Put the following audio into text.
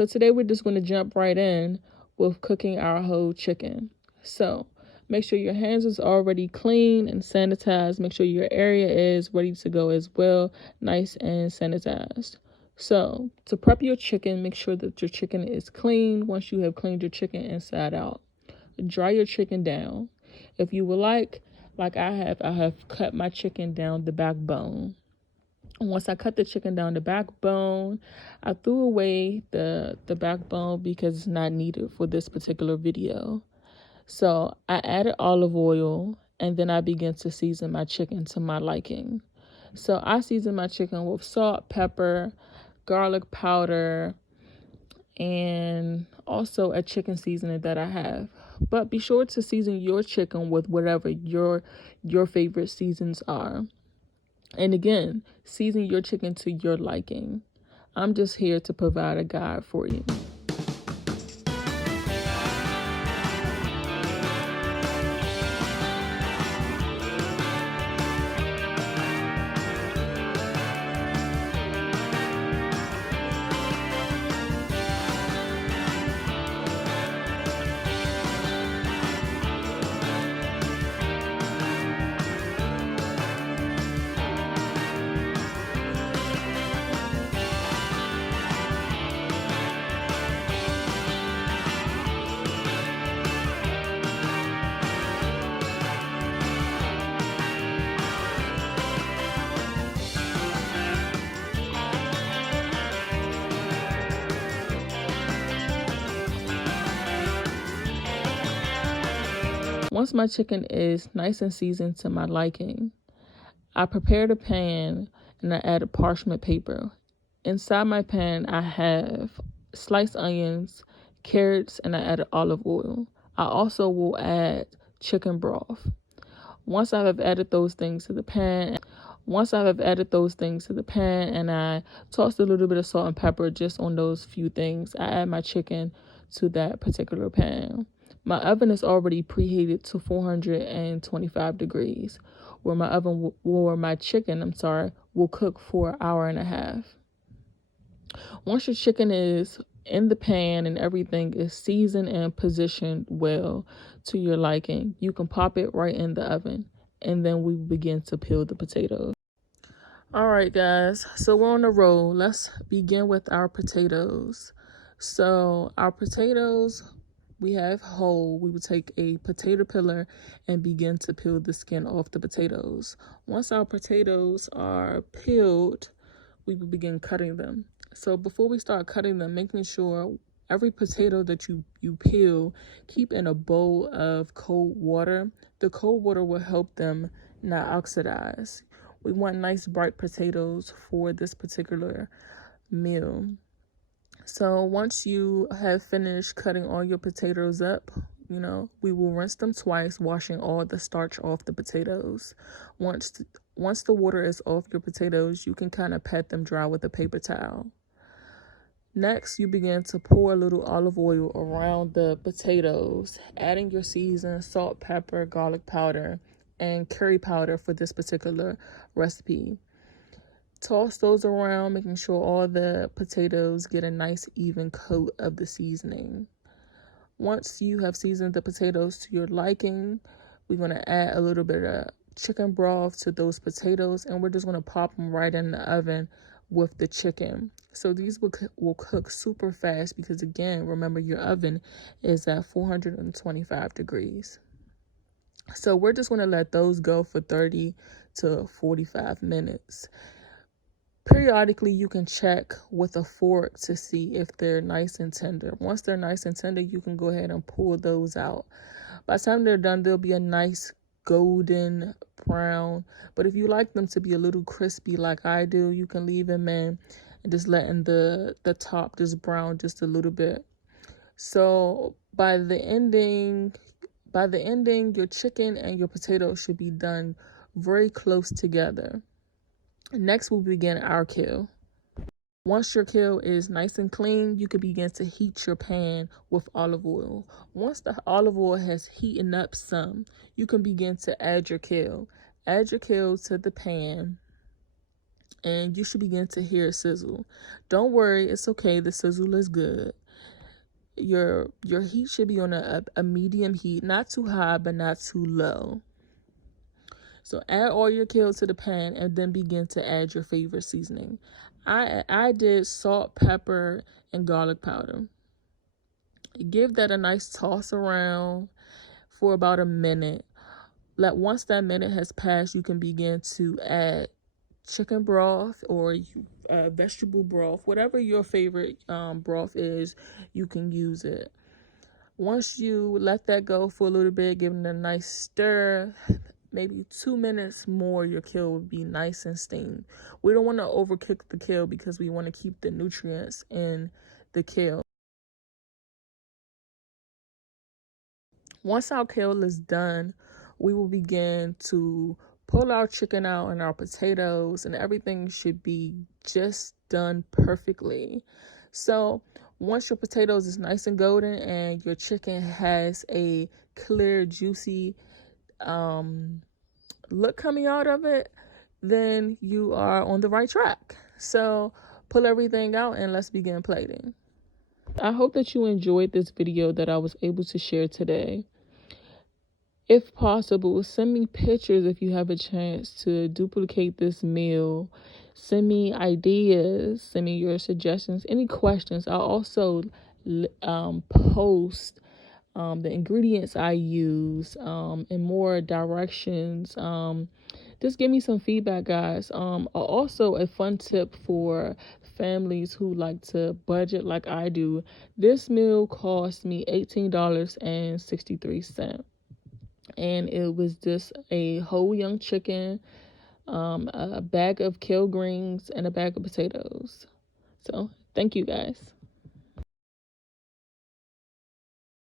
So today we're just going to jump right in with cooking our whole chicken. So make sure your hands is already clean and sanitized. Make sure your area is ready to go as well, nice and sanitized. So to prep your chicken, make sure that your chicken is clean. Once you have cleaned your chicken inside out, dry your chicken down. If you would like I have cut my chicken down the backbone. Once I cut the chicken down the backbone, I threw away the backbone because it's not needed for this particular video. So I added olive oil, and then I began to season my chicken to my liking. So I seasoned my chicken with salt, pepper, garlic powder, and also a chicken seasoning that I have. But be sure to season your chicken with whatever your favorite seasons are. And again, season your chicken to your liking. I'm just here to provide a guide for you. Once my chicken is nice and seasoned to my liking, I prepared a pan and I added parchment paper. Inside my pan, I have sliced onions, carrots, and I added olive oil. I also will add chicken broth. Once I have added those things to the pan, and I tossed a little bit of salt and pepper just on those few things, I add my chicken to that particular pan. My oven is already preheated to 425 degrees, where my chicken will cook for an hour and a half. Once your chicken is in the pan and everything is seasoned and positioned well to your liking, you can pop it right in the oven, and then we begin to peel the potatoes. All right, guys, so we're on the roll. Let's begin with our potatoes. So our potatoes, we have whole. We would take a potato peeler and begin to peel the skin off the potatoes. Once our potatoes are peeled, we will begin cutting them. So before we start cutting them, making sure every potato that you peel, keep in a bowl of cold water. The cold water will help them not oxidize. We want nice bright potatoes for this particular meal. So once you have finished cutting all your potatoes up, we will rinse them twice, washing all the starch off the potatoes. Once the water is off your potatoes, you can kind of pat them dry with a paper towel. Next, you begin to pour a little olive oil around the potatoes, adding your seasoned salt, pepper, garlic powder, and curry powder for this particular recipe. Toss those around, making sure all the potatoes get a nice even coat of the seasoning. Once you have seasoned the potatoes to your liking, we're going to add a little bit of chicken broth to those potatoes, and we're just going to pop them right in the oven with the chicken. So these will cook super fast because, again, remember your oven is at 425 degrees. So we're just going to let those go for 30 to 45 minutes. Periodically, you can check with a fork to see if they're nice and tender. Once they're nice and tender, you can go ahead and pull those out. By the time they're done, they'll be a nice golden brown. But if you like them to be a little crispy like I do, you can leave them in and just letting the top just brown just a little bit. So by the ending, your chicken and your potatoes should be done very close together. Next, we'll begin our kale. Once your kale is nice and clean, you can begin to heat your pan with olive oil. Once the olive oil has heated up some, you can begin to add your kale. Add your kale to the pan. and you should begin to hear a sizzle. Don't worry, it's okay. The sizzle is good. Your heat should be on a medium heat, not too high but not too low. So add all your kale to the pan and then begin to add your favorite seasoning. I did salt, pepper, and garlic powder. Give that a nice toss around for about a minute. Once that minute has passed, you can begin to add chicken broth or vegetable broth, whatever your favorite broth is, you can use it. Once you let that go for a little bit, give it a nice stir, maybe 2 minutes more, your kale will be nice and steamed. We don't want to overcook the kale because we want to keep the nutrients in the kale. Once our kale is done, we will begin to pull our chicken out and our potatoes, and everything should be just done perfectly. So once your potatoes is nice and golden and your chicken has a clear, juicy look coming out of it, then you are on the right track. So pull everything out and let's begin plating. I hope that you enjoyed this video that I was able to share today. If possible, send me pictures if you have a chance to duplicate this meal. Send me ideas, send me your suggestions, any questions. I'll also post the ingredients I use and more directions. Just give me some feedback, guys. Also, a fun tip for families who like to budget like I do. This meal cost me $18.63. And it was just a whole young chicken, a bag of kale greens, and a bag of potatoes. So thank you, guys.